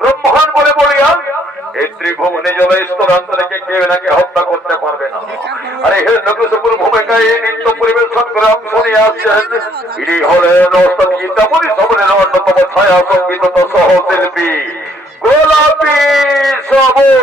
ব্রহ্মাণ বলে বলিয়া এই ত্রিভুবনে জলস্তরান্তরকে কেউ নাকি হত্যা করতে পারবে না। আরে হিরণ্যকশিপুর ভূমিকায় এই নৃত্য পরিবেশন করে অংশ নিয়ে আসছেন ইনি হলেন ওস্তাদ গীতামণি সবরের অন্যতম ছায়া সঙ্গীত সহশিল্পী গোলাপী সবর।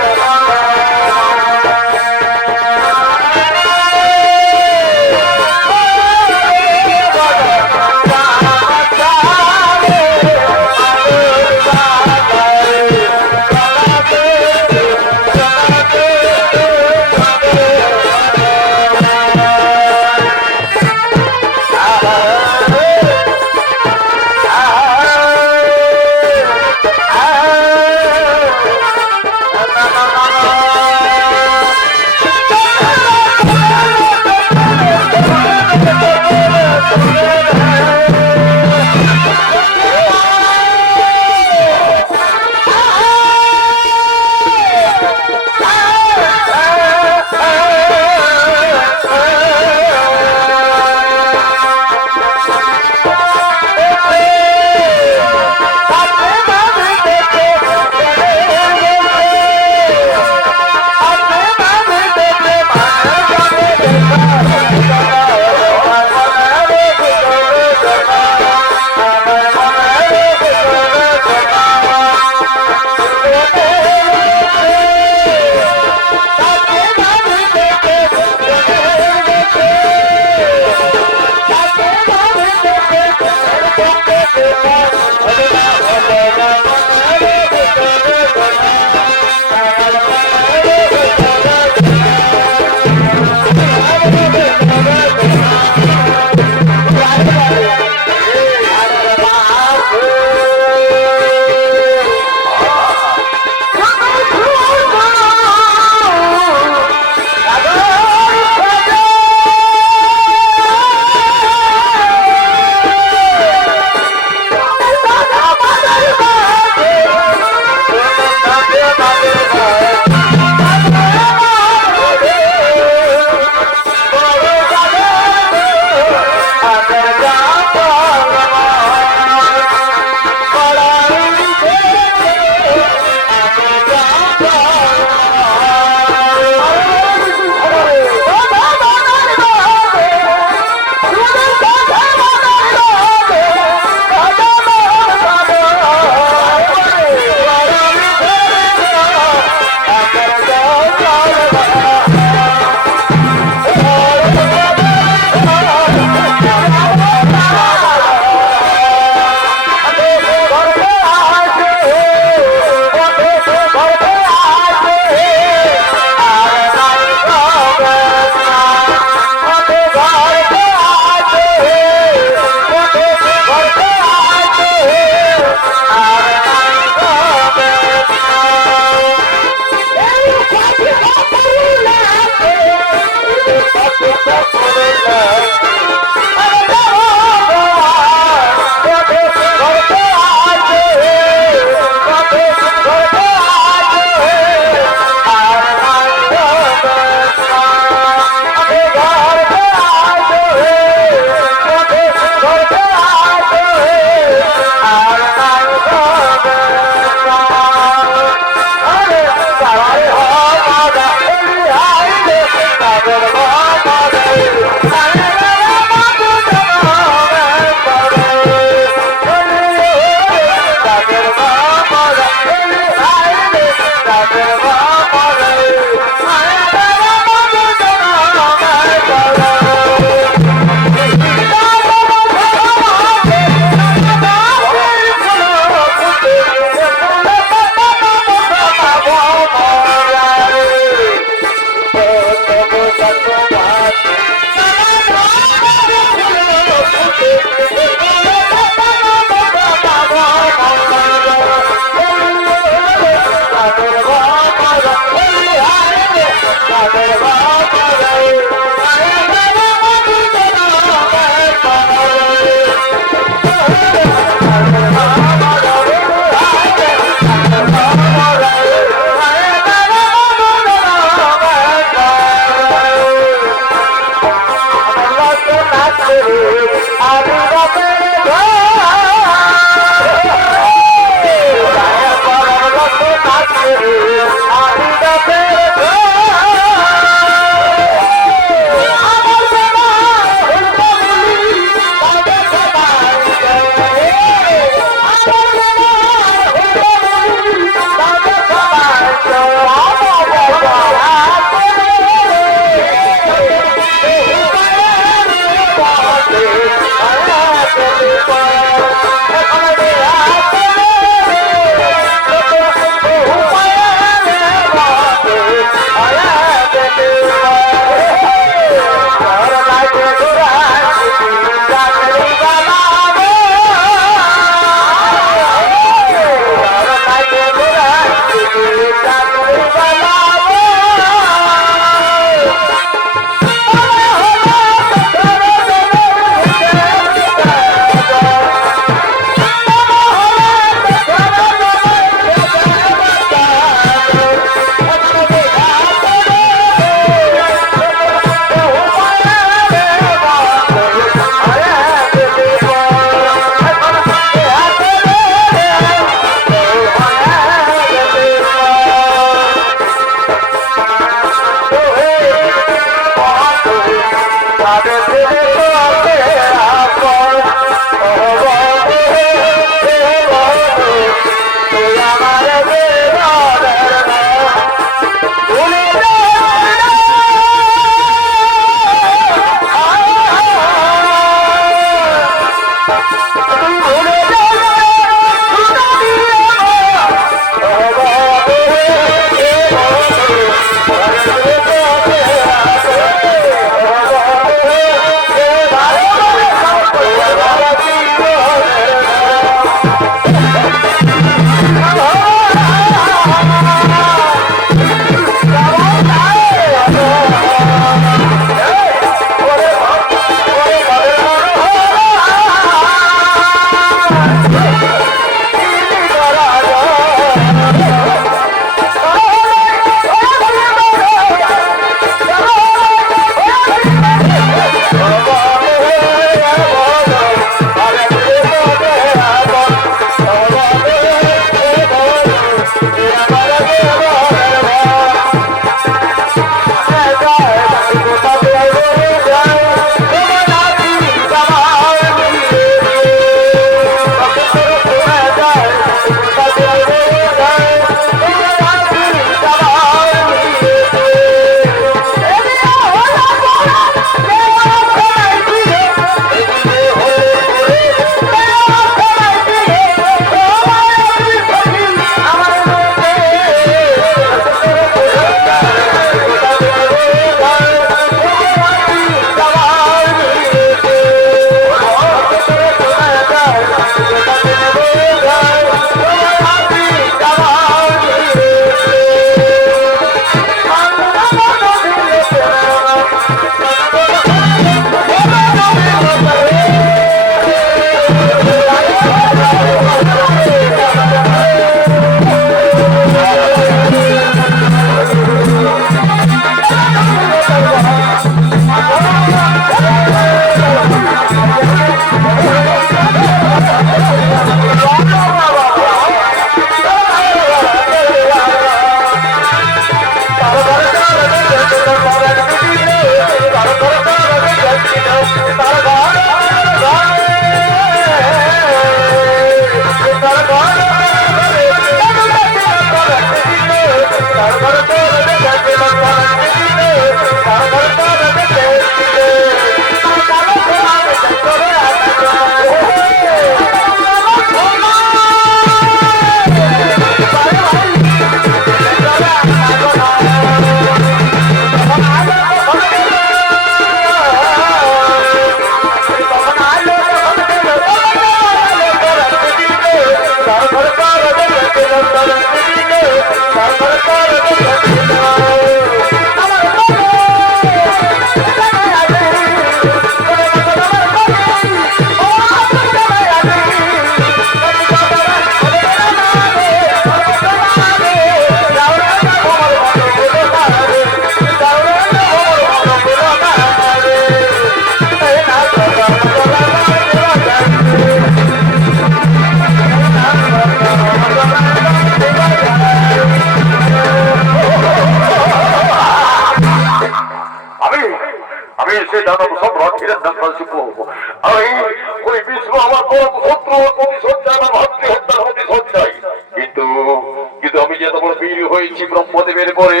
কিন্তু আমি যে তোমার বীর হয়েছি ব্রহ্মদেবের পরে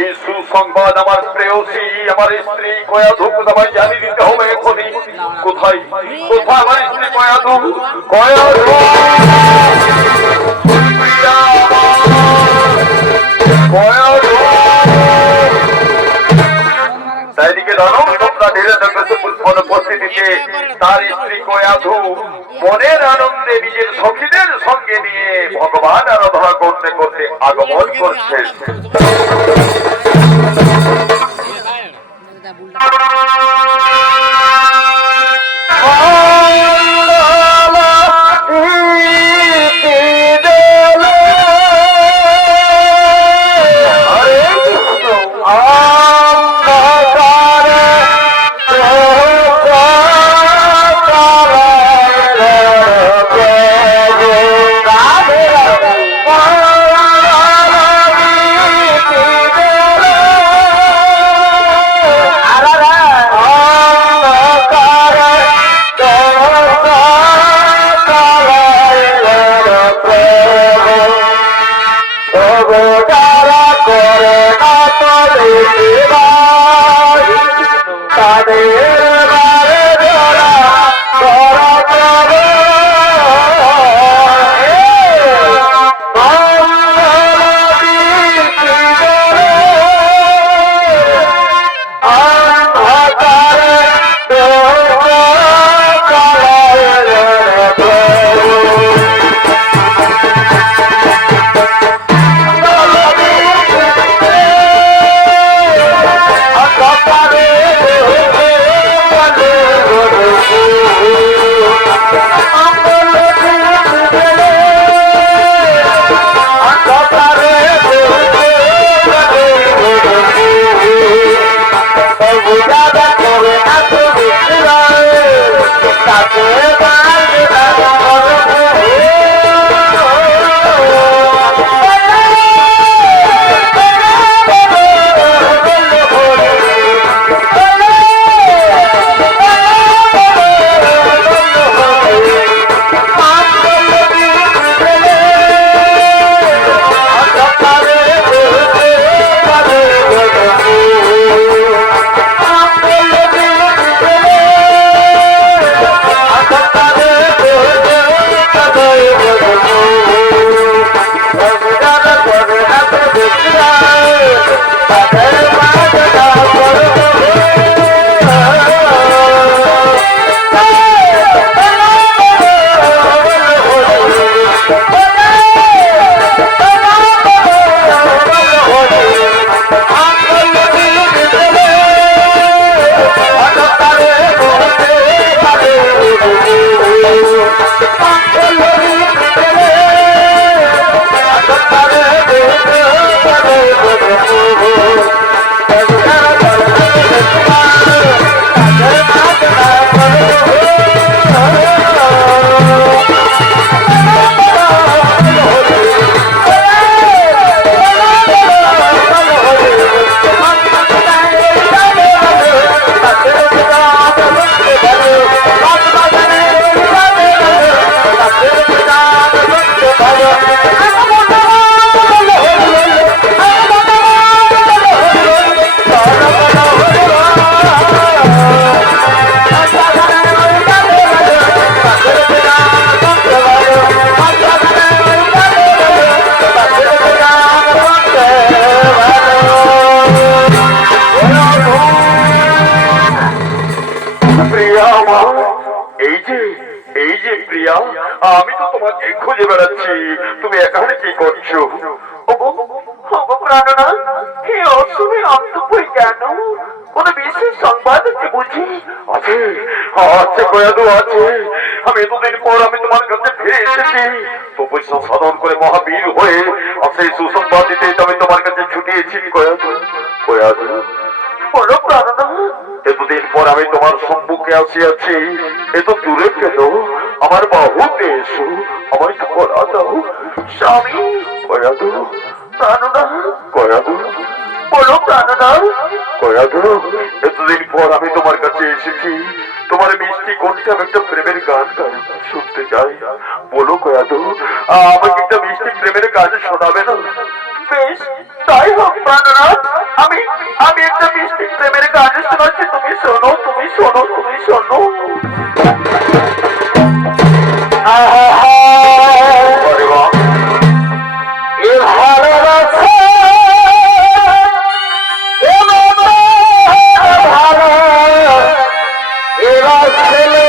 এই সুসংবাদ আমার প্রেয় হচ্ছি আমার স্ত্রী কয়াধু কোথায় জানিয়ে দিতে হবে এখনই। কোথায় কোথায় আমার স্ত্রী কয়াধু? কয়াধু কয়াধু তাইদিকে জানো তোমরা ধীরে অনুপস্থিতিতে তার স্ত্রী কয়াধু মনের আনন্দে নিজের সখীদের সঙ্গে নিয়ে ভগবান আরাধনা করতে করতে আগমন করছেন। আমি তো তোমাকে খুঁজে বেড়াচ্ছি, তুমি এখানে কি করছো? আমি এতদিন পর আমি তোমার কাছে ফিরে এসেছি তপস্যা সাধন করে মহাবীর হয়ে সেই সুসংবাদ দিতে আমি তোমার কাছে ছুটিয়েছি। এতদিন পর আমি তোমার সম্মুখে আসিয়াছি, এত দূরে কেন? আমার বাহুতে এসো, আমার করা দাও স্বামী। কয়াদু কয়াদু বলো প্রাণনাথ। কয়াদু এতদিন পর আমি তোমার কাছে এসেছি, তোমার মিষ্টি কণ্ঠে আমি একটা প্রেমের গান শুনতে চাই। বলো কয়াদু, আমাকে একটা মিষ্টি প্রেমের গান শোনাবে না? বেশ, তাই হোক প্রাণনাথ, আমি আমি একটা মিষ্টি প্রেমের গান শোনাচ্ছি, তুমি শোনো, তুমি শোনো, তুমি শোনো। আরে বাহ, এ ভালোবাসা ভালো এবার ছেলে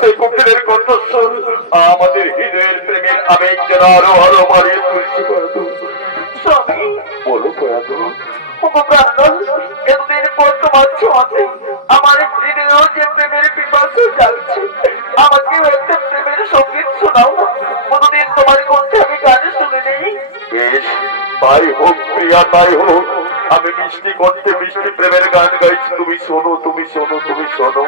সেই কোকিলের কণ্ঠস্বর আমাদের হৃদয়ের প্রেমের আবেগ যেন আরো আরো বাড়িয়ে তুলছে। স্বামী বলো কয়াদু, এতদিন পর তোমার ছোঁয়াতে আমার হৃদয়েও যে প্রেমের পিপাসা জ্বালছে, আমাকে একটা প্রেমের সঙ্গীত শোনাও। কতদিন তোমার কণ্ঠে আমি গান শুনে নেই। বেশ, তাই হোক প্রিয়া, তাই হোক। আমি মিষ্টি কণ্ঠে মিষ্টি প্রেমের গান গাইছি, তুমি শোনো, তুমি শোনো, তুমি শোনো।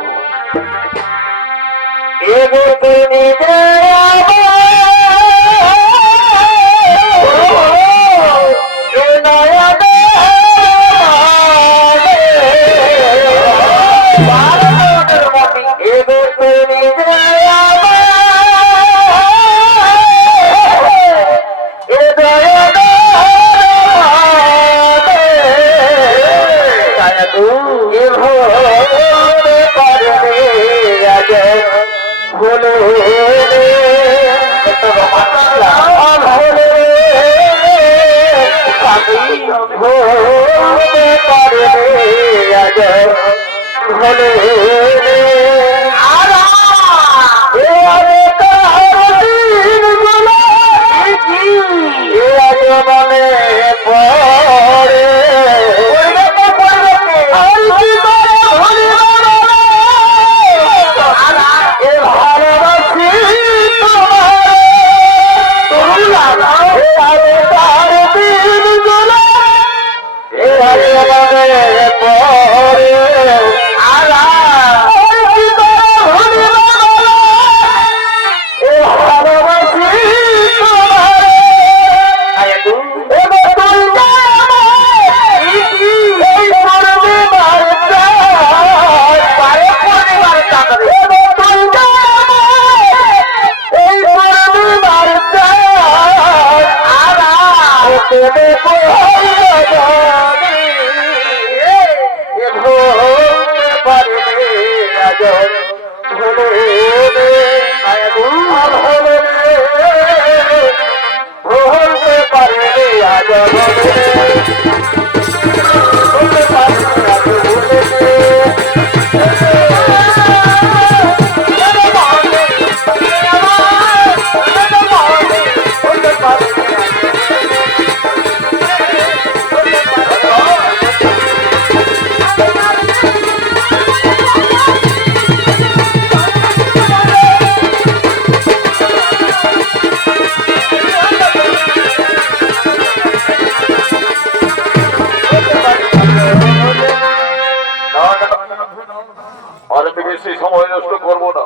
করবো না।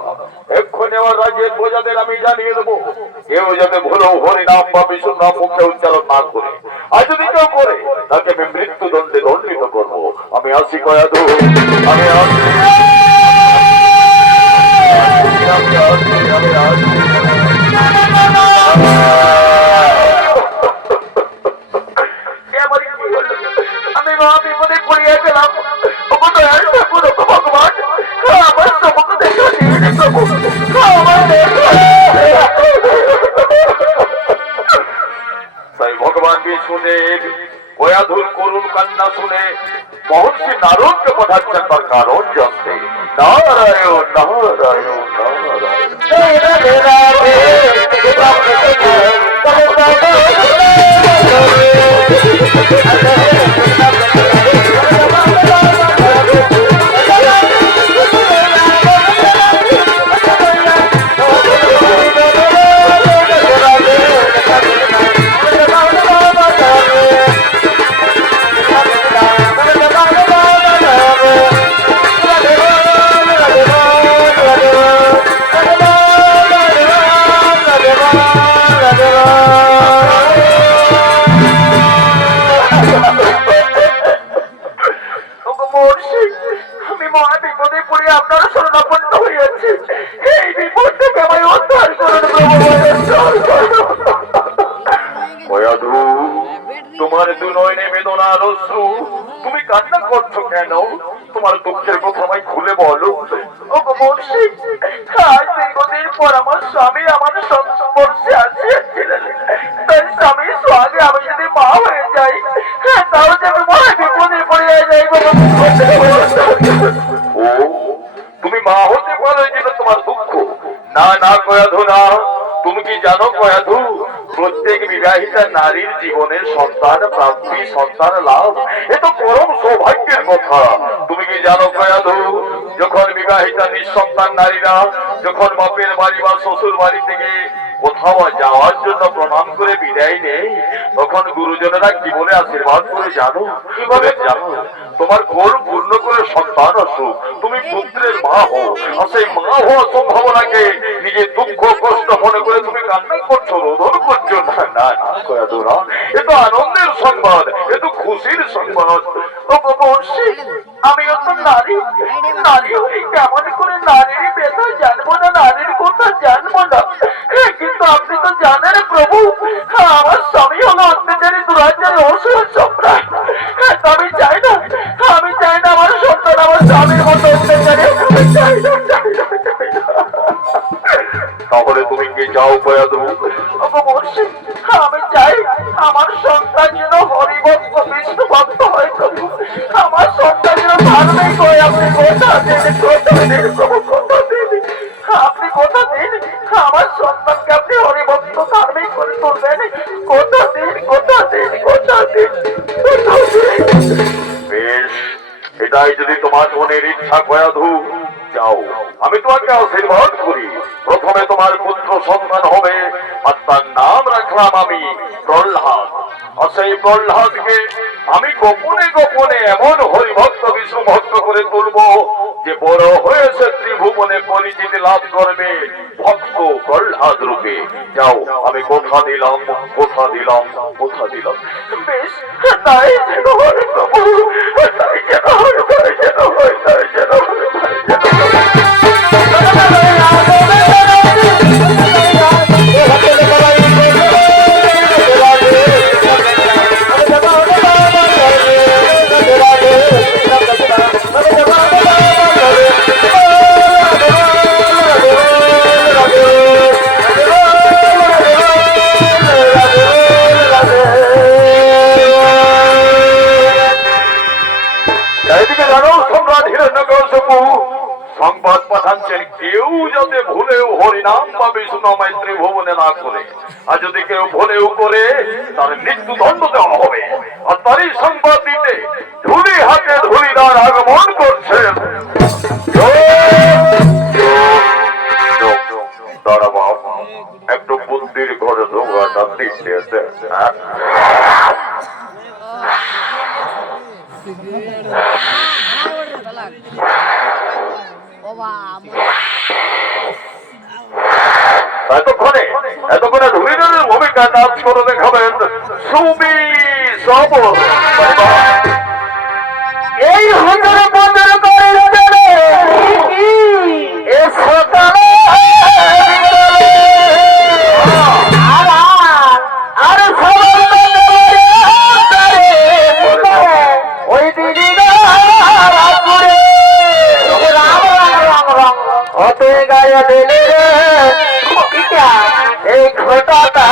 এক্ষুনি আমার রাজ্যের প্রজাদের আমি জানিয়ে দেবো, কেউ যাতে ভুলেও হরি নাম বা বিষ্ণু নাম মুখে উচ্চারণ না করে, আর যদি কেউ করে তাকে আমি মৃত্যুদণ্ডে দণ্ডিত করবো। আমি আসি কয়াধু, আমি আসি, আমি আসি, আমি আসি। আমি মহা বিপদে পড়িয়া গেলাম। ভগবান আমার চমক দেখা দিয়ে প্রভু, আমার তাই ভগবান বিষ্ণুদেব কয়াধুর করুণ কান্না শুনে মহর্ষি নারদকে পাঠাচ্ছেন তার কারণ জানতে। নারায়ণ নারায়ণ আমি মহা বিপদে পড়ে আপনারা শরণাপন্ন হইয়াছি। এই বিপদ থেকে আমি উদ্ধার করুন প্রভু। তোমার দু নয়নে বেদনার অশ্রু, তুমি কান্না করছো কেন? তোমার দুঃখের কথা আমায় খুলে বলো। আজ দীর্ঘদিন পর আমার স্বামী আমার সংস্পর্শে আসিয়াছিলেন। তাই স্বামী সোহাগে আমি যদি মা হয়ে যাই, তাহলে আমি মহা বিপদে পড়িয়া যাইব। ও তুমি মা হতে পারো, যেটা তোমার দুঃখ। না না কয়াধু না, তুমি কি জানো কয়াধু, প্রত্যেক বিবাহিতা নারীর জীবনের সন্তান প্রাপ্তি, সন্তান লাভ এ তো পরম সৌভাগ্যের কথা। তুমি কি জানো কয়াধু, যখন বিবাহিতা নিঃসন্তান নারীরা যখন বাপের বাড়ি বা শ্বশুর বাড়ি থেকে কোথাও যাওয়ার জন্য প্রণাম করে বিদায় নেই, তখন গুরুজনেরা কি বলে আশীর্বাদ করে জানো? কি বলে জানো? তোমার কোল পূর্ণ করে সন্তান আসুক, তুমি পুত্রের মা হো। আর সেই মা হওয়া সম্ভাবনাকে নিজের দুঃখ কষ্ট মনে করে তুমি কান্না করছো, রোদন করছো। না না না কয়াধু না, এ তো আনন্দের সংবাদ, এ তো খুশির সংবাদ। আমিও তো নারী, নারী হয়ে কেমন করে নারীর ব্যথা জানবো না, নারীর কথা জানবো না? কিন্তু আপনি তো জানেন প্রভু, আমার স্বামী হলো অত্যাচারী, দুরাচারী, অসুর সম্রাট। আমি চাই না, আমি চাই না আমার সন্তান আমার স্বামীর মতো অত্যাচারী। তাহলে তুমি কি চাও কয়াধু? আমি চাই আমার সন্তান যেন হরিভক্ত বিষ্ণু ভক্ত হয় প্রভু। আমার সন্তান যেন ধার্মিক হয়। আপনি কথা দিন, কথা দিন প্রভু, কথা দিন। আপনি কথা দিন আমার সন্তানকে আপনি হরিভক্ত ধার্মিক করে তুলবেন। কথা দিন, কথা দিন, কথা দিন। বেশ, এটাই যদি তোমার মনের ইচ্ছা কয়াধু, যাও আমি তোমাকে আশীর্বাদ করি। প্রথমে তোমার পুত্র সন্তান হবে, আর তার নাম রাখলাম আমি প্রহ্লাদ। আর সেই প্রহ্লাদকে আমি গোপনে গোপনে এমন হরিভক্ত বিষ্ণু ভক্ত করে তুলব যে বড় হয়েছে ত্রিভুবনে পরিচিতি লাভ করবে ভক্ত প্রহ্লাদ রূপে। যাও আমি কথা দিলাম, কথা দিলাম, কথা দিলাম। বেশ, তাই যেন হয় প্রভু, তাই যেন হয়, তাই যেন হয়, তাই যেন হয়, তাই যেন হয়। সংবাদ পাঠাচ্ছেন কেউ যাতে ভুলেও হরিনাম বা বিষ্ণু নামে ত্রিভুবনে না করে, আর যদি কেউ ভুলেও করে তার মৃত্যুদণ্ড দেওয়া হবে। আর তারই সংবাদ দিতে ধুলি হাতে ধুলিদার আগমন করছেন। দাঁড়া বাবা, একটু বুদ্ধির ঘরে ঢোকাটা দিচ্ছে। এতক্ষণে ধুরিধরের ভূমিকা নাচ করে দেখাবেন সুমি সব এই হজরে বদর করে চলে এ সকালে আর ওই দিদি হতে গায়ে দিলে এই ঘটাটা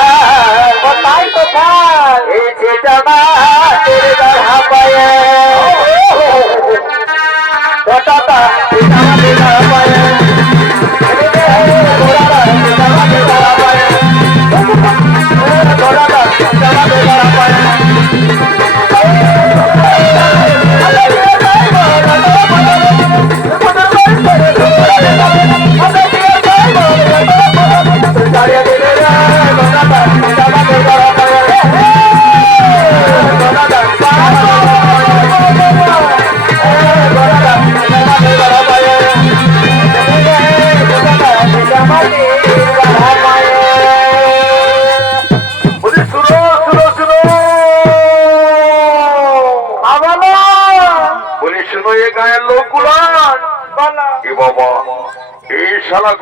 কোথায় কোথায় এই যেটা মা হাঁপায় ঘটাটা হাঁপায়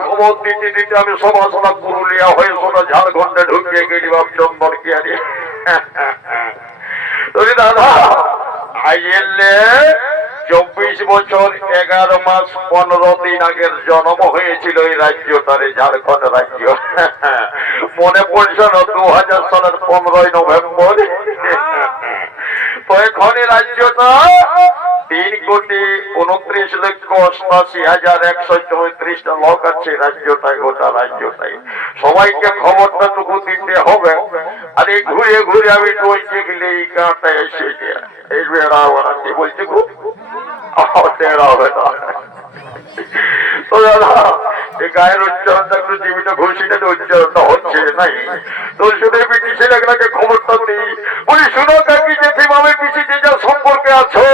খবর দিতে দিতে আমি সভা সভা পুরুলিয়া হয়ে সোনা ঝাড়খণ্ডে ঢুকিয়ে গেলি বাপ চন্দন কি আরে দাদা আজ এলে 24 বছর 11 মাস 15 দিন আগের জন্ম হয়েছিল এই রাজ্যটারে ঝাড়খণ্ড রাজ্য মনে পড়ছে না 2000 সালের 15 নভেম্বর তো এখন রাজ্যটা 3,29,88,134টা লোক আছে রাজ্যটাই গোটা রাজ্যটাই সবাইকে খবরটা টুকু দিতে হবে আর এই ঘুরে ঘুরে আমি বলছি গেলে এই গাঁটা এসে এই বেড়া ওরা কি বলছে খুব হবে না তো দাদা এই গায়ের উচ্চারণটা একটু জীবিটা ঘুষিটা উচ্চারণটা হচ্ছে নাই তো শুনে ব্রিটিশ এলাকাকে খবরটা দিই বলি শুনো কাকি যে কিভাবে পিছিয়ে যা সম্পর্কে আছো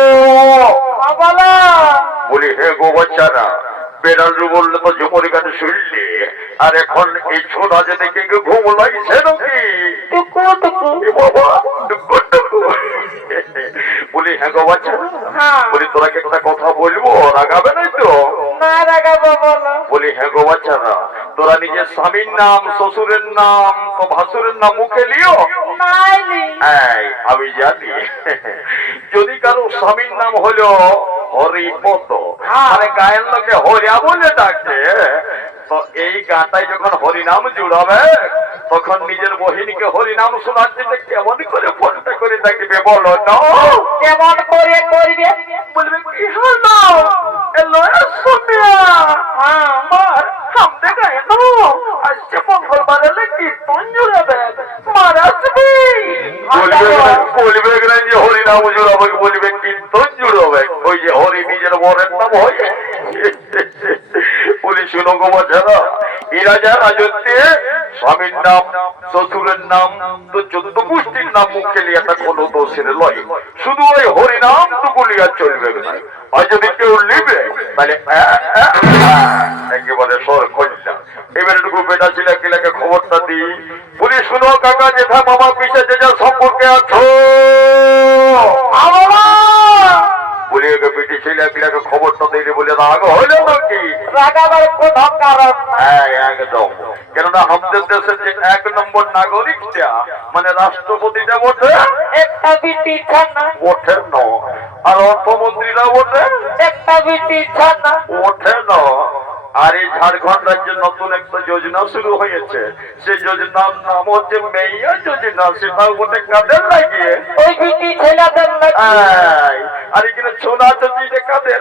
বলি হে গো বাচ্চারা বেড়াল বললে তো ঝুমরি গানে শুনলে আর এখন এই ছোড়া যে দেখে ঘুম লাগছে নাকি বলি হ্যাঁ গো বাচ্চা বলি তোরা কি একটা কথা বলবো রাগাবে নাই তো বলি হ্যাঁ গো বাচ্চারা তোরা নিজের স্বামীর নাম শ্বশুরের নাম তো ভাসুরের নাম মুখে লিও আমি জানি যদি কারো স্বামীর নাম হলো হরিপদ মানে গায়ের লোকে হরিয়া বলে ডাকে তো এই গানটাই যখন হরিনাম জুড়াবে তখন নিজের বহিনীকে হরিনাম শোনার জন্য কেমন করে ফোনটা করে ডাকবে বলো না কেমন করে করবে বলবে কি হলো এলো সোনিয়া আমার সামনে গায়ে না আজকে মঙ্গলবারে কীর্তন জুড়াবে মার আসবি বলবে যে হরিনাম জুড়াবে বলবে কীর্তন জুড়াবে ওই যে হরি নিজের বরের নাম হয় বলি শুনো গো বাচ্চারা এরা যা রাজত্বে স্বামীর নাম শ্বশুরের নাম তো 14 গোষ্ঠীর নাম মুখে লিয়াটা কোনো দোষের লয় শুধু ওই হরিনাম তো বলিয়া চলবে না আর যদি কেউ লিবে তাহলে একেবারে সর খোঁজটা এবারে টুকু বেটা ছিলাকে খবরটা দিই বলি শুনো কাকা জেঠা মামা পিছে যে যা সম্পর্কে আছো বলি বেটি ছিলাকে খবরটা দিলে বলে রাগ হইল নাকি রাগাবার কোনো কারণ একদম কেননা আমাদের দেশের যে 1 নম্বর নাগরিকটা মানে রাষ্ট্রপতিটা বটে একটা বিটি ছানা ওঠে না আর অর্থমন্ত্রীরা বটে একটা বিটি ছানা ওঠে না আর এই ঝাড়খণ্ড রাজ্যের নতুন একটা যোজনা শুরু হয়েছে সেই যোজনার নাম হচ্ছে মেয়া যোজনা সেটাও বটে কাদের লাগিয়ে ওই বিটি ছেলেদের আর এখানে ছোলা চচিটা কাদের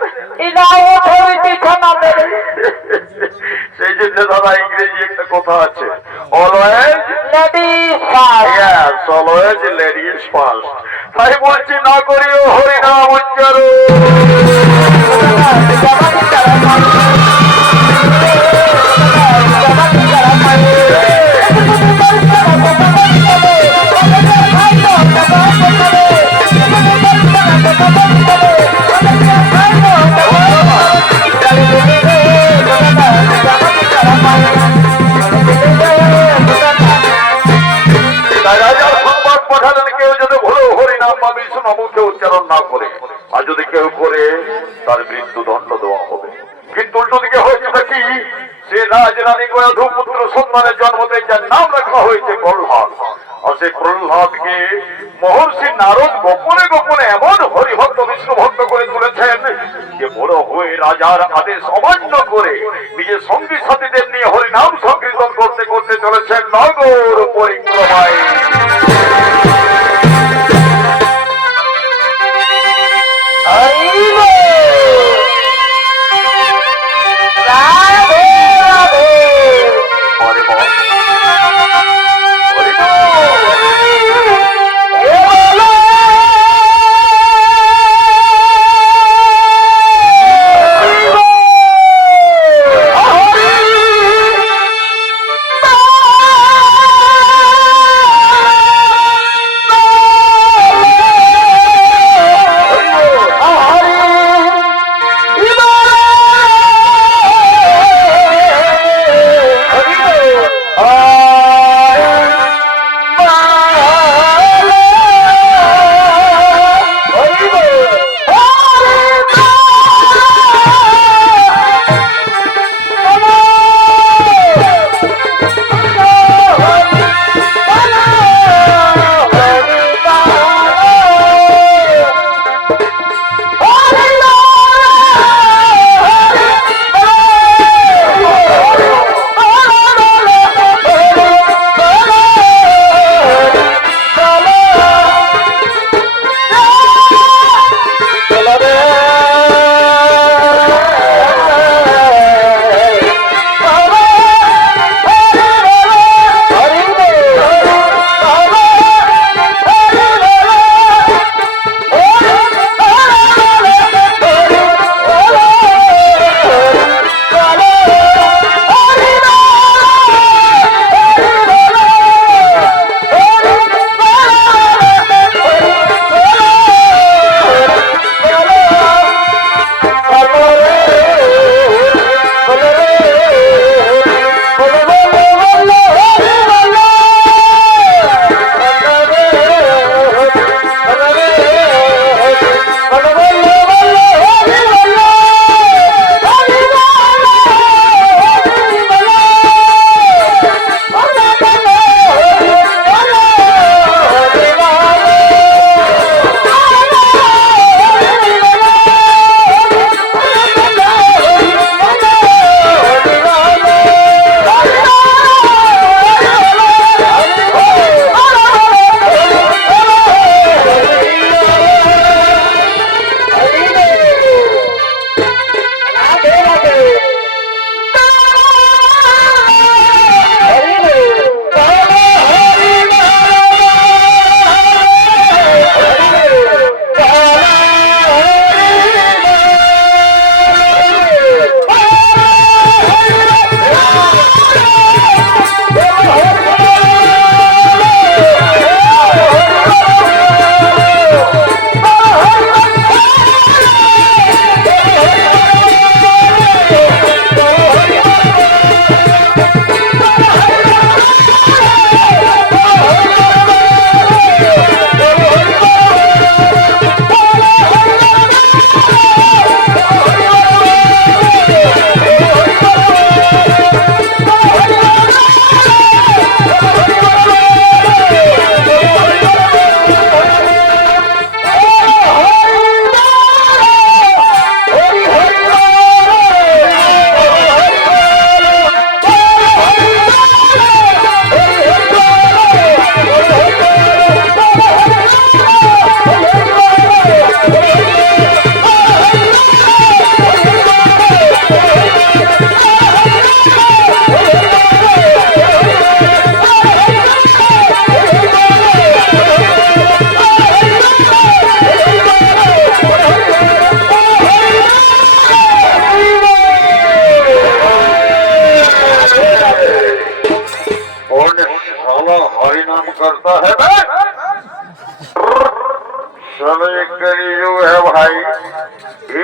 সেই জন্য দাদা ইংরেজি একটা কথা আছে অলওয়েজ লেডিস ফার্স্ট তাই বলছি না করিও হরিনাম উচ্চারণ রাজরানী গয়াধু পুত্র সন্তানের জন্ম থেকে নাম রাখা হয়েছে প্রহ্লাদ। আর সেই প্রহ্লাদকে মহর্ষি নারদ গোপনে গোপনে এমন হরিভক্ত বিষ্ণু ভক্ত করে তুলেছেন যে বড় হয়ে রাজার আদেশ অমান্য করে নিজের সঙ্গী সাথীদের নিয়ে হরিনাম সংকীর্তন করতে করতে চলেছেন নগর পরিক্রমায়।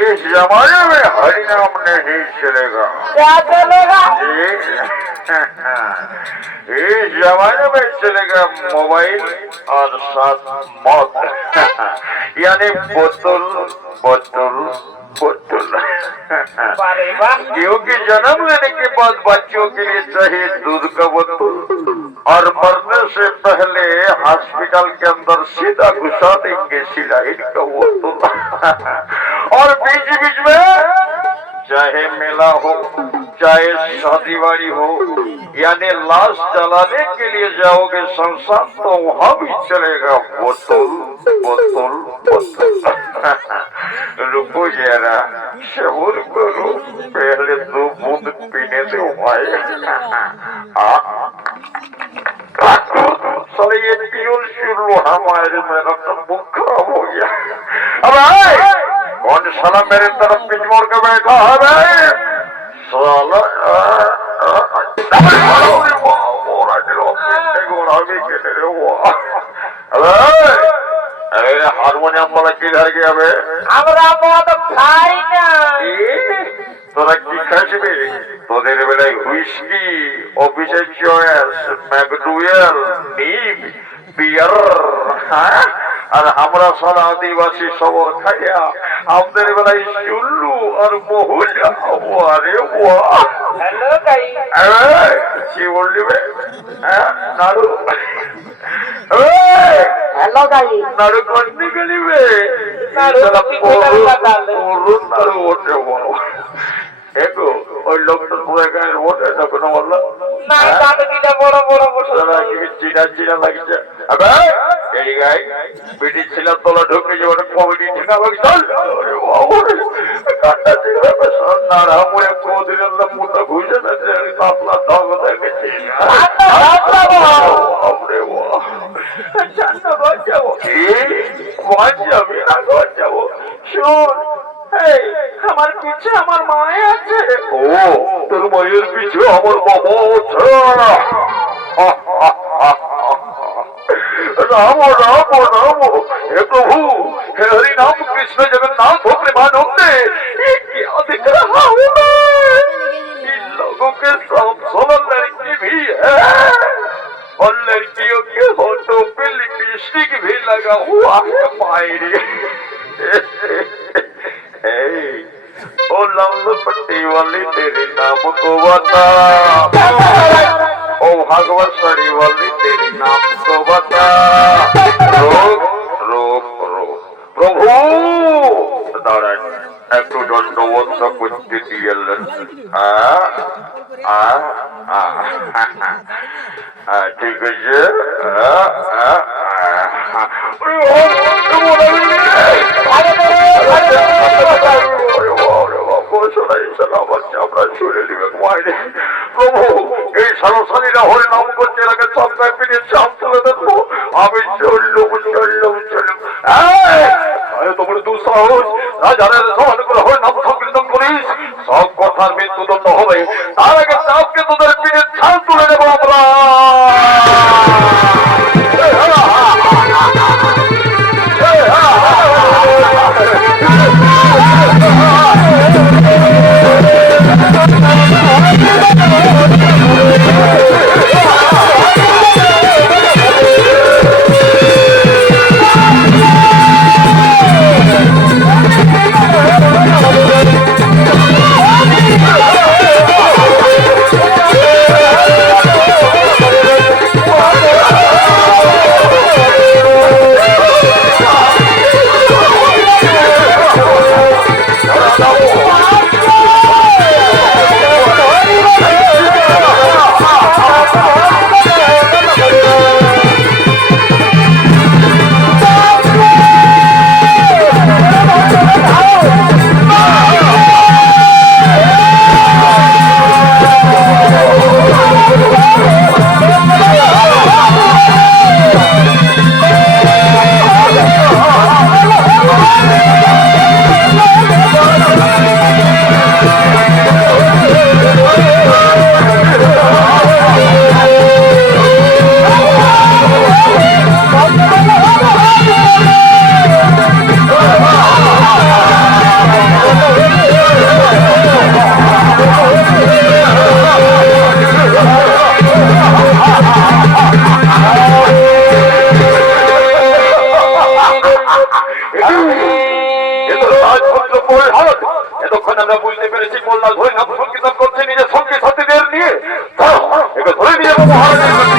इस जमाने में हरि नाम नहीं चलेगा। क्या चलेगा? इस जमाने में चलेगा मोबाइल और साथ मौत यानी बोतल बोतल अरे वाह क्योंकि जन्म लेने के बाद बच्चों के लिए चाहिए दूध का बोतल और मरने से पहले हॉस्पिटल के अंदर सीधा घुसा देंगे सिलाइन का बोतल और बीच बीच में चाहे मेला हो चाहे शादीवाड़ी हो यानी लाश जलाने के लिए जाओगे शमशान तो वहां भी चलेगा बोतल बोतल बोतल रुको जरा शबूर करो पहले 2 बूंद पीने दो भाई साले ये प्योर शुरू हमारे मेरा तो मुख खराब हो गया अब कौन साला मेरे तरफ पिच मोड़ के बैठा है भाई साला हारमोनियम वाला किधर गया बे আমরা মদ খাই না তোরা কি খাসবি তোদের বেলায় হুইস্কি অফিসের চয়েস ম্যাকডুয়েল নিম বিয়ার হ্যাঁ আর আমরা সারা আদিবাসী সবর খাইয়া আমাদের বেলায় চুল্লু আর মহুলা আরে বাহ হ্যালো গাই কি বললি বে হ্যাঁ নাড়ু হ্যালো গাই নাড়ু করতে গেলি বে নাড়ু নাড়ু ওঠে বড় দেখো ওই লোকটা পুরো গায়ে ওঠে তখন বললো না দাদু দিদা বড় বড় বসে চিনা চিনা লাগছে আবে এই গাই পিটি ছিলার তলা ঢুকে যে ওটা কমিটি ঠেকা বাকি চল কাটা ছিল নাড়া মুড়ে কোদিনের মুখটা ঘুষে না পাতলা ঢগ দেখেছি বাপরে জানো বাঁচাবো বাঁচাবি না বাঁচাবো শোন আমার পিছে আমার মায়ে আছে ও তোর মায়ের পিছে আমার বাবা আছে राम राम राम हे प्रभु हे हरि नाम कृष्ण जगन्नाथ प्रेमानंदे ये क्या दिख रहा हूँ इन लोगों के साथ 16 लड़की भी है और लड़कियों के होठों पे लिपस्टिक भी लगा हुआ है मायरी ओ लंब पट्टी वाली तेरे नाम को बता ओ भागवत साड़ी वाली तेरे नाम को बता रोक रोक रोक प्रभु दाঁড়ান একটু দণ্ডবত করতে দিয়েলেন ঠিক আছে প্রভু এই সারসানীরা হরে নাম করছে এটাকে সব ব্যাপিনে চাপ তুলে দেখবো আমি চললুম চললুম চললুম তোমার দুঃসাহস রাজারের সমান করে হরে নাম সংকীর্তন করিস সব কথার মৃত্যুদণ্ড হবে তার আগে চাপকে তোদের পিঠে ছাল তুলে দেবো আমরা একে ধরে নিয়ে যাবো মহারাজের কাছে।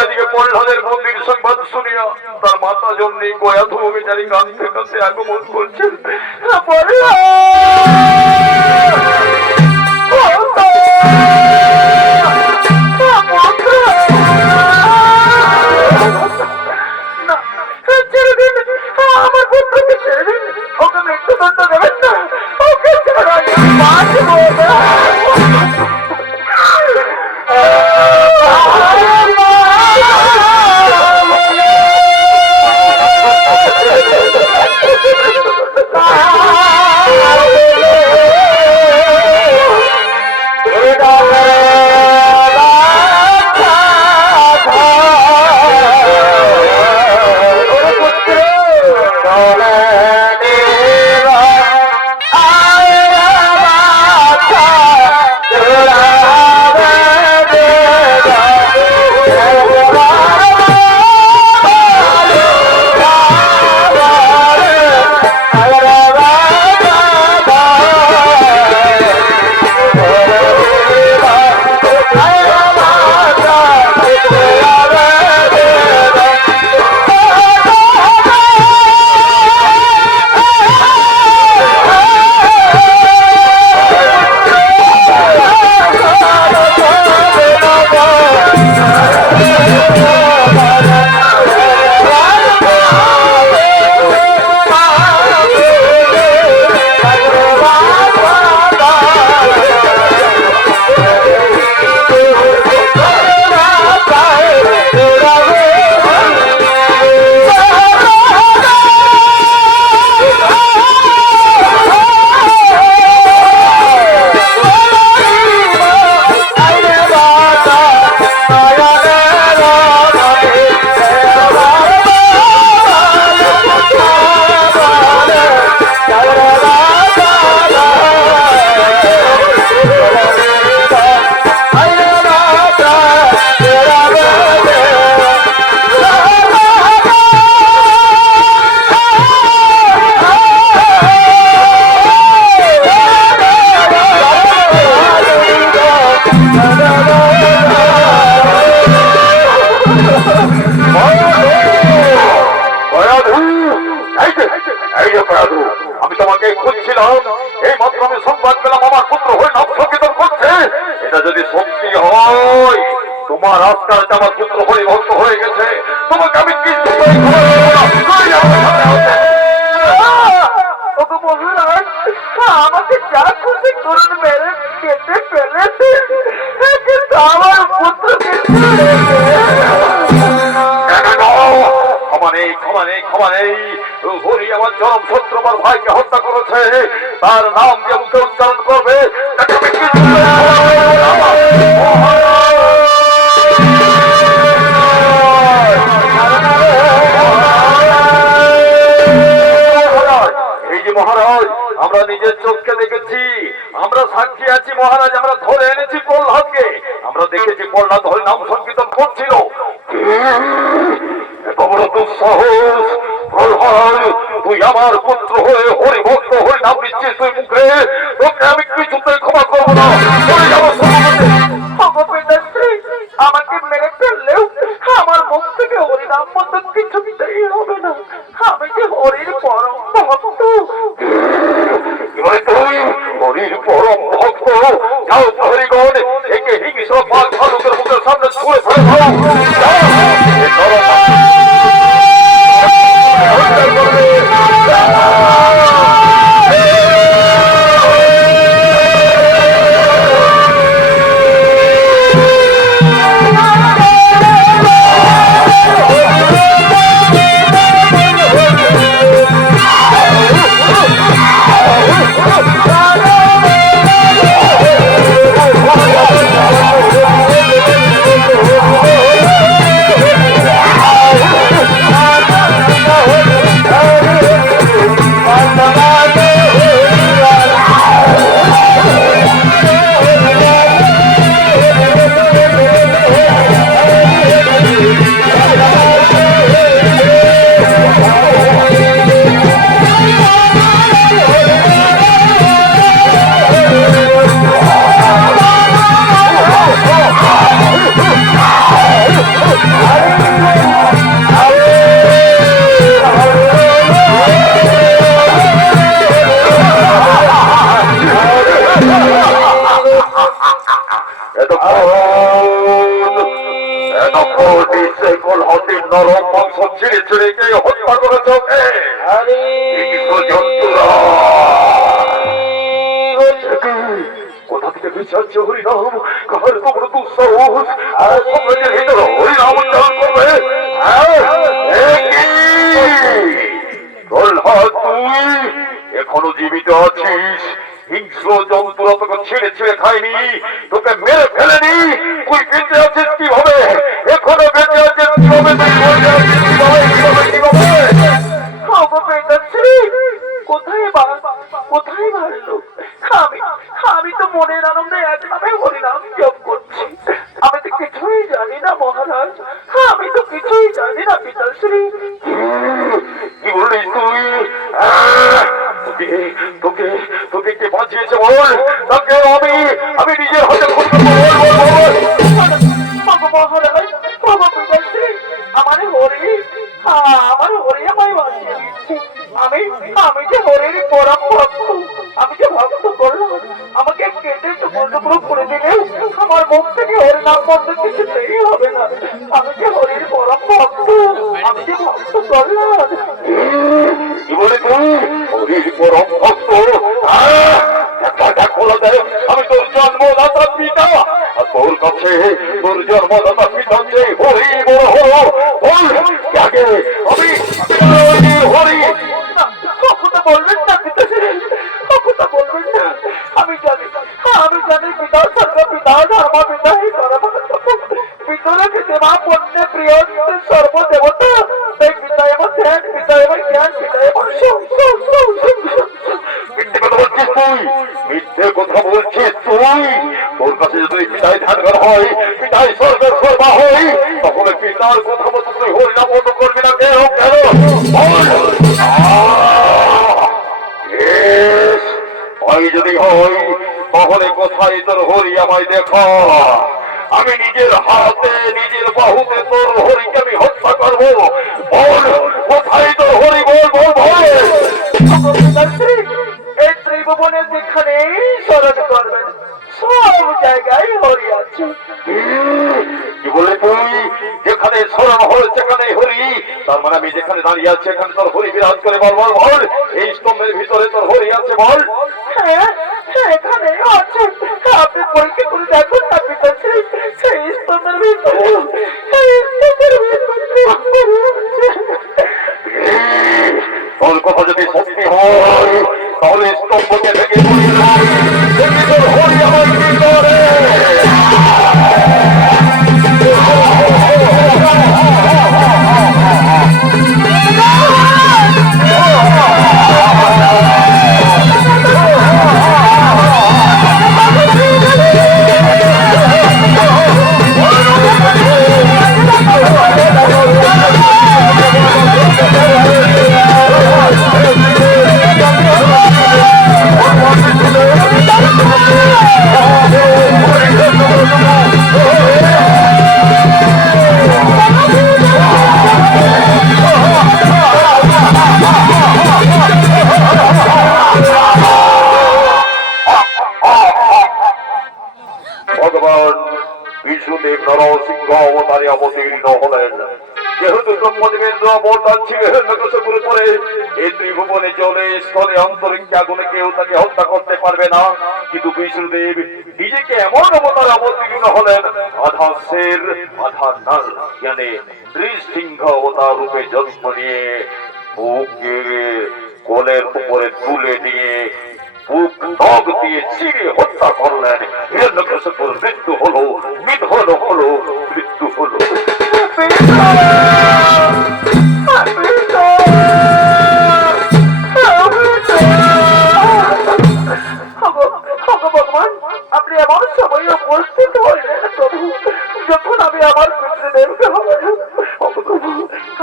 এদিকে প্রহ্লাদের মন্দির সংবাদ শুনিয়া তার মাতা জন্যে গয়া ধুমে জানি কাঁদতে কাঁদতে আগমন করছেন। আমার পুত্রকে ছেড়ে দিন, ওকে মৃত্যুদণ্ড দেবেন না, ওকে আমি তোমাকে খুঁজছিলাম, এই মাত্র আমি সংবাদ পেলাম আমার পুত্র হয়ে নাম সংকীর্তন করছে। এটা যদি সত্যি হয়, তোমার আজকাল আমার পুত্র হয়ে ভক্ত হয়ে গেছে, তোমাকে আমি কিন্তু আমাকে যা খুশি করুন মেরে কেটে ফেলেছে, কিন্তু আমার পুত্রকে ক্ষমা নেই। হরি আমার চরম শত্রু আমার ভাইকে হত্যা করেছে, তার নাম যে মুখে উচ্চারণ করবে তাকে আমি কিছু এই যে মহারাজ, আমরা নিজের চোখকে দেখেছি, আমরা সাক্ষী আছি মহারাজ, আমরা ধরে এনেছি প্রহ্লাদকে, আমরা দেখেছি প্রহ্লাদ হরি নাম সংকীর্তন করছিল। দুঃসাহস প্রহ্লাদ, তুই আমার পুত্র হয়ে হরি ভক্ত হরি নাম নিচ্ছিস তুই মুখে, তোকে আমি কিছুতেই ক্ষমা করবো না। আমাকে মেরে ফেললেও আমার মুখ থেকে হরিনাম মতো কিছুতেই হবে না, আমি যে হরির পরম ভক্ত। তুই হরির পরম ভক্ত, যাও হরিগণ, একে হিংস্র পাল ভালুকের মুখের সামনে ছুঁড়ে ফেলে দাও। ছিঁড়ে ছিঁড়ে কে হত্যা করেছ? আরে জন্তুরা কোথা থেকে বিচারছে হরিনাম? কার কবর দুঃসাহস সমাজের ভিতরে হরিনাম উচ্চারণ করবে? প্রহ্লাদ, তুই এখনো জীবিত আছিস? হিংস্র জন্তুরা তোকে ছিঁড়ে ছিঁড়ে খায়নি, তোকে মেরে ফেলেনি। তুই বেঁচে আছিস কিভাবে? এখনো বেঁচে আছিস কিভাবে? তুই মরে আছিস কিভাবে? কোথায় মারলো? আমি তো মনের আনন্দে এক নামে হরিনাম জপ করছি। আমি তো কিছুই জানি না মহারাজ, আমি তো কিছুই জানি না পিতাশ্রী। কি বললি তুই? তোকে তোকে তোকে কে বাঁচিয়েছে বল? তাকে আমি নিজের হাতে খুন করবো। মহারাজ, পিতাশ্রী, আমার হরি আমায় বাঁচিয়ে দিচ্ছে। আমি যে হরির পরম ভক্ত, আমি যে ভক্ত করলাম, আমাকে কেটে টুকরো টুকরো করে দিলেও আমার মুখ থেকে হরি নাম বলতে কিছুতেই হবে না। আমি যে হরির পরম ভক্ত, আমি যে ভক্ত করলাম। কি বলে তুই? হরির পরম ভক্ত? আমি তোর জন্মদাতা পিতা, আর তোর কাছে তোর জন্মদাতা পিতা হচ্ছে হরি বড় হলো। বল আগে আমি হরি। কথা বলবেন না পিতাশ্রী, কথা বলবেন না। আমি জানি পিতা স্বর্গ পিতা ধর্ম পিতা হি পরম পিতরে দেবা পণ্য প্রিয় সর্বদেবতা। তাই পিতা এবং ধ্যান, পিতা এবং জ্ঞান, পিতা এবং মিথ্যে কথা বলছিস তুই। তোর কাছে যদি পিতায় ধ্যান করা হয়, পিতায় স্বর্গের সর্বা হয়, তাহলে পিতার কথা মতো তুই হরিনাম বন্ধ করবি না কেন? আমি যদি হই তাহলে কোথায় তোর হরি আমায় দেখা। আমি নিজের হাতে নিজের বাহুতে তোর হরিকে আমি হত্যা করবো। বল কোথায় তোর হরি? বল বল বল। এই ত্রিভুবনে যেখানে স্মরণ করবেন সব জায়গায় হরি আছে। কি বলে তুই? যেখানে স্মরণ হল সেখানে হরি? তার মানে আমি যেখানে দাঁড়িয়ে আছি এখানে তোর হরি বিরাজ করে। বল বল বল, এই স্তম্ভের ভিতরে তোর হরি আছে? বল। হ্যাঁ, এখানে আছে। আপনি পরীক্ষা করে দেখুন না পিতাশ্রী, সেই স্তম্ভের ভিতরে, তোর কথা যদি সত্যি হয় তাহলে স্তম্ভকে ভেঙে তোর হরি আমার ভিতরে। ভগবান বিষ্ণুদেব নরসিংহ অবতারে অবতীর্ণ হলেন। যেহেতু ব্রহ্মদেবের অবতার ছিল হিরণ্যকশিপুর পরে, এই ত্রিভুবনে জলে স্থলে অন্তরিক্ষে আগুনে কেউ তাকে হত্যা করতে পারবে না। কিন্তু বিষ্ণুদেব নিজেকে এমন অবতারে অবতীর্ণ হলেন, আধা শের আধা নর, মানে নৃসিংহ অবতার রূপে জন্ম নিয়ে বুকে কোলের উপরে তুলে দিয়ে বুক নখ দিয়ে চিরে হত্যা করলেন। হিরণ্যকশিপুর মৃত্যু হলো, নিধন হলো, মৃত্যু হলো। ভগবান, আপনি এমন সময় উপস্থিত হইলেন প্রভু, যখন আমি আমার পিতৃদেবকে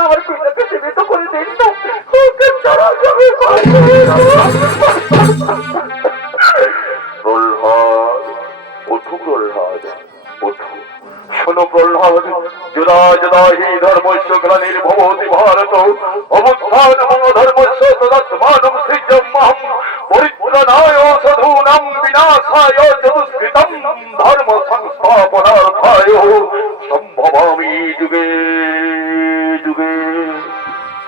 আমার পিতাকে জীবিত করে দিন না। প্রহ্লাদ, ওঠো প্রহ্লাদ, ওঠো। শোনো প্রহ্লাদ, যদা যদা হি ধর্মস্য গ্লানির্ভবতি ভারত অবুত্থানম ধর্মস্য তদাত্মানম সৃজম্যহম পরিত্রাণায় সাধূনাং বিনাশায় চ দুষ্কৃতম ধর্ম সংস্থাপনার্থায় সম্ভবামি যুগে যুগে।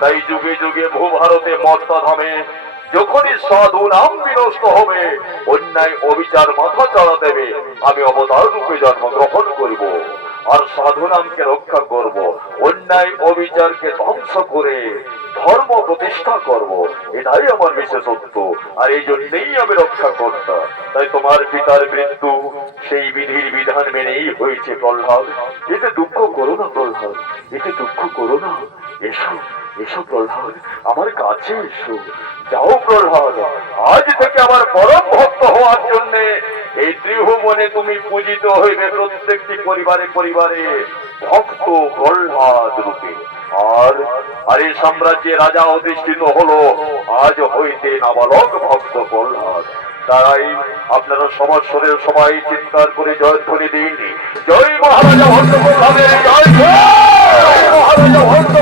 তাই যুগে যুগে ভূভারতে মর্তাধামে যখনই সাধু নাম বিনষ্ট হবে, অন্যায় অবিচার মাথা চাড়া দেবে, আমি অবতার রূপে জন্মগ্রহণ করিব আর সাধু নামকে রক্ষা করব, অন্যায় অবিচারকে ধ্বংস করে ধর্ম প্রতিষ্ঠা করব। এটাই আমার বিশেষত্ব, আর এই জন্যই আমি রক্ষা করতাম। তাই তোমার পিতার মৃত্যু সেই বিধির বিধান মেনেই হয়েছে প্রহ্লাদ। এতে দুঃখ করো না প্রহ্লাদ, এতে দুঃখ করো না। এসো এসো প্রহ্লাদ, আমার কাছে এসো। যাও প্রহ্লাদ, আজ থেকে আমার পরম ভক্ত হওয়ার জন্য এই ত্রিভুবনে তুমি পূজিত হইবে প্রত্যেকটি পরিবারে পরিবারে ভক্ত প্রহ্লাদ রূপে। আর এই সাম্রাজ্যে রাজা অধিষ্ঠিত হলো আজ হইতে নাবালক ভক্ত প্রহ্লাদ। তাই আপনারা সমাজের সবাই চিৎকার করে জয়ধ্বনি দিন, জয় মহারাজা ভক্ত প্রহ্লাদের জয়, জয় মহারাজা ভক্ত